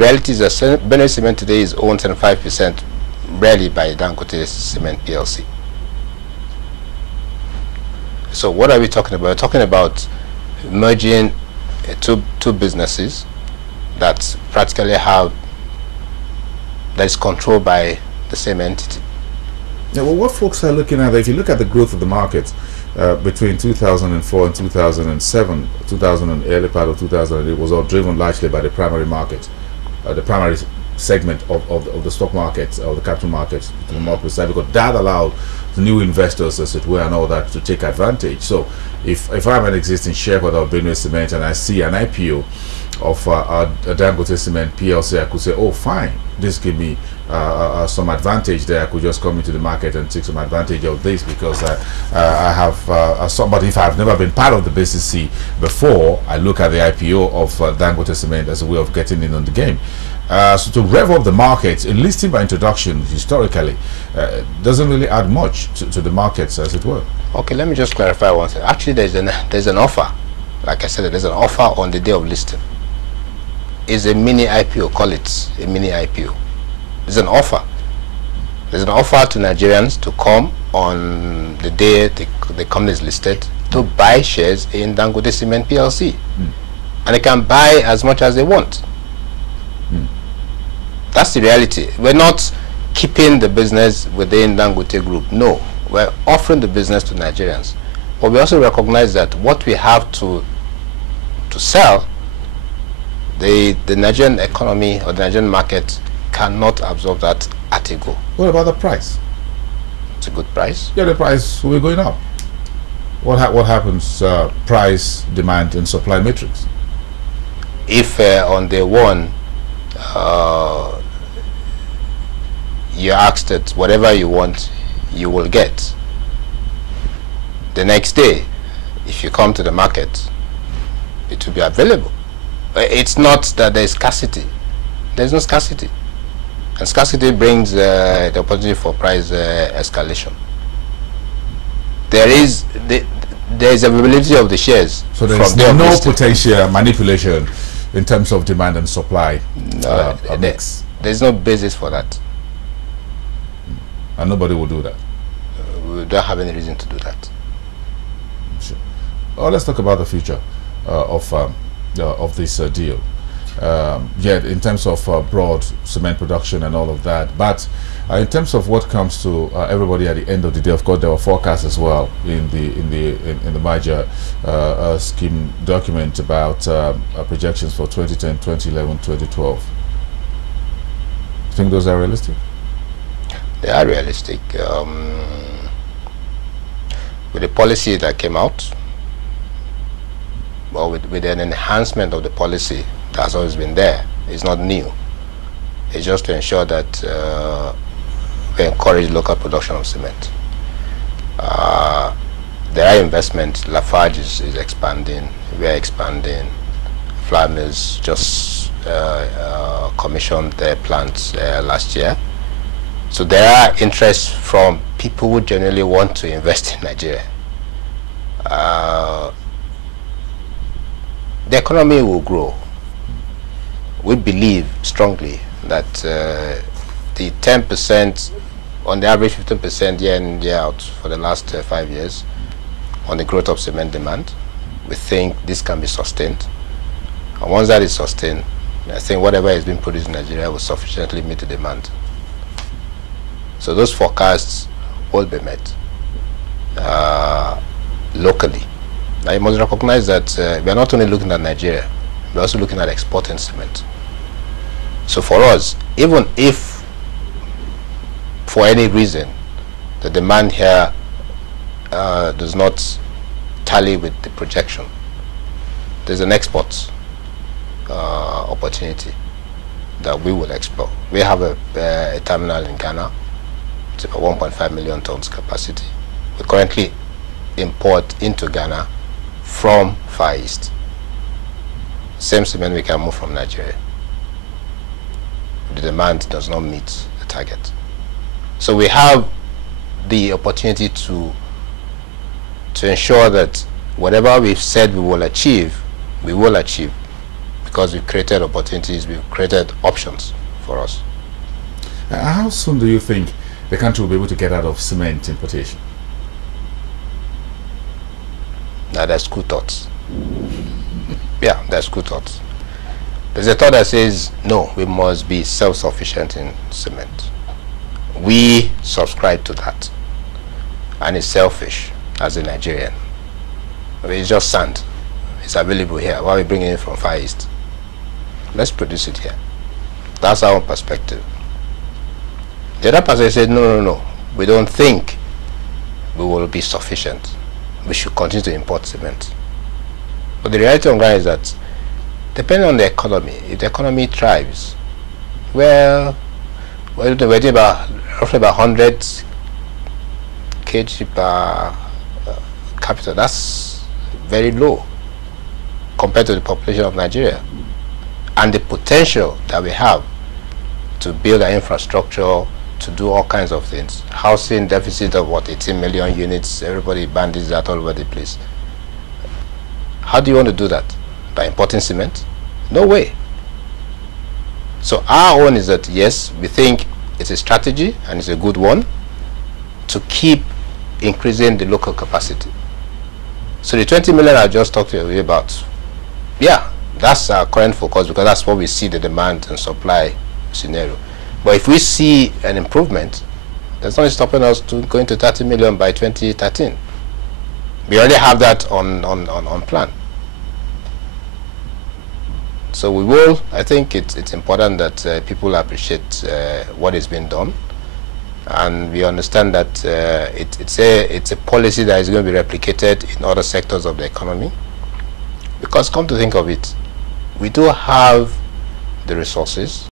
reality is that Benue Cement today is owned 75% really by Dangote Cement PLC. So what are we talking about? We're talking about merging two businesses that practically that is controlled by the same entity. Yeah, well, what folks are looking at, if you look at the growth of the market between 2004 and 2007, early part of 2008, was all driven largely by the primary market, the primary segment of the stock market, or the capital market, to be more precise, because that allowed the new investors, as it were, and all that, to take advantage. So if I'm an existing shareholder of Benue Cement and I see an IPO of Dangote Cement PLC, I could say, oh fine, this give me some advantage there. I could just come into the market and take some advantage of this, because I have somebody, if I've never been part of the BCC before, I look at the IPO of Dangote Cement as a way of getting in on the game. So to rev up the market, a listing by introduction historically doesn't really add much to the markets, as it were. Okay, let me just clarify one thing. Actually, there's an offer. Like I said, there's an offer on the day of listing. It's a mini IPO, call it a mini IPO. There's an offer. There's an offer to Nigerians to come on the day the company is listed to buy shares in Dangote Cement PLC. And they can buy as much as they want. That's the reality. We're not keeping the business within Dangote Group. No, we're offering the business to Nigerians. But we also recognize that what we have to sell, the Nigerian economy or the Nigerian market cannot absorb that at a go. What about the price? It's a good price. Yeah, the price will be going up. What happens, price, demand, and supply matrix? If on day one, you're asked that whatever you want, you will get. The next day, if you come to the market, it will be available. It's not that there's scarcity. There's no scarcity. And scarcity brings the opportunity for price escalation. There is availability of the shares. So there's no potential manipulation in terms of demand and supply. No, there's no basis for that. And nobody will do that. We don't have any reason to do that. Sure. Well, let's talk about the future of this deal. Yeah, in terms of broad cement production and all of that, but in terms of what comes to everybody at the end of the day, of course, there were forecasts as well in the major scheme document about projections for 2010, 2011, 2012. You think those are realistic? They are realistic. With the policy that came out, well, with an enhancement of the policy that has always been there, it's not new. It's just to ensure that we encourage local production of cement. There are investments. Lafarge is expanding. We are expanding. Flamers just commissioned their plants last year. So there are interests from people who generally want to invest in Nigeria. The economy will grow. We believe strongly that the 10%, on the average 15% year in, year out for the last 5 years on the growth of cement demand, we think this can be sustained. And once that is sustained, I think whatever is being produced in Nigeria will sufficiently meet the demand. So those forecasts will be met locally. Now you must recognize that we are not only looking at Nigeria, we're also looking at exporting cement. So for us, even if for any reason the demand here does not tally with the projection, there's an export opportunity that we will explore. We have a terminal in Ghana. It's about 1.5 million tons capacity. We currently import into Ghana from Far East. Same cement we can move from Nigeria. The demand does not meet the target. So we have the opportunity to ensure that whatever we've said we will achieve, because we've created opportunities, we've created options for us. How soon do you think the country will be able to get out of cement importation? Now there's good thoughts. Yeah, there's good thoughts. There's a thought that says, no, we must be self-sufficient in cement. We subscribe to that. And it's selfish as a Nigerian. I mean, it's just sand. It's available here. Why are we bringing it from Far East? Let's produce it here. That's our own perspective. The other person said, no. We don't think we will be sufficient. We should continue to import cement. But the reality on ground is that, depending on the economy, if the economy thrives, well, we're doing about roughly about 100 kg per capita. That's very low compared to the population of Nigeria, and the potential that we have to build our infrastructure, to do all kinds of things. Housing deficit of what, 18 million units, everybody bandits that all over the place. How do you want to do that? By importing cement? No way. So our own is that, yes, we think it's a strategy and it's a good one to keep increasing the local capacity. So the 20 million I just talked to you about, yeah, that's our current focus, because that's what we see the demand and supply scenario. But if we see an improvement, there's nothing stopping us to going to 30 million by 2013. We already have that on plan. So we will. I think it's important that people appreciate what is being done, and we understand that it's a policy that is going to be replicated in other sectors of the economy. Because come to think of it, we do have the resources,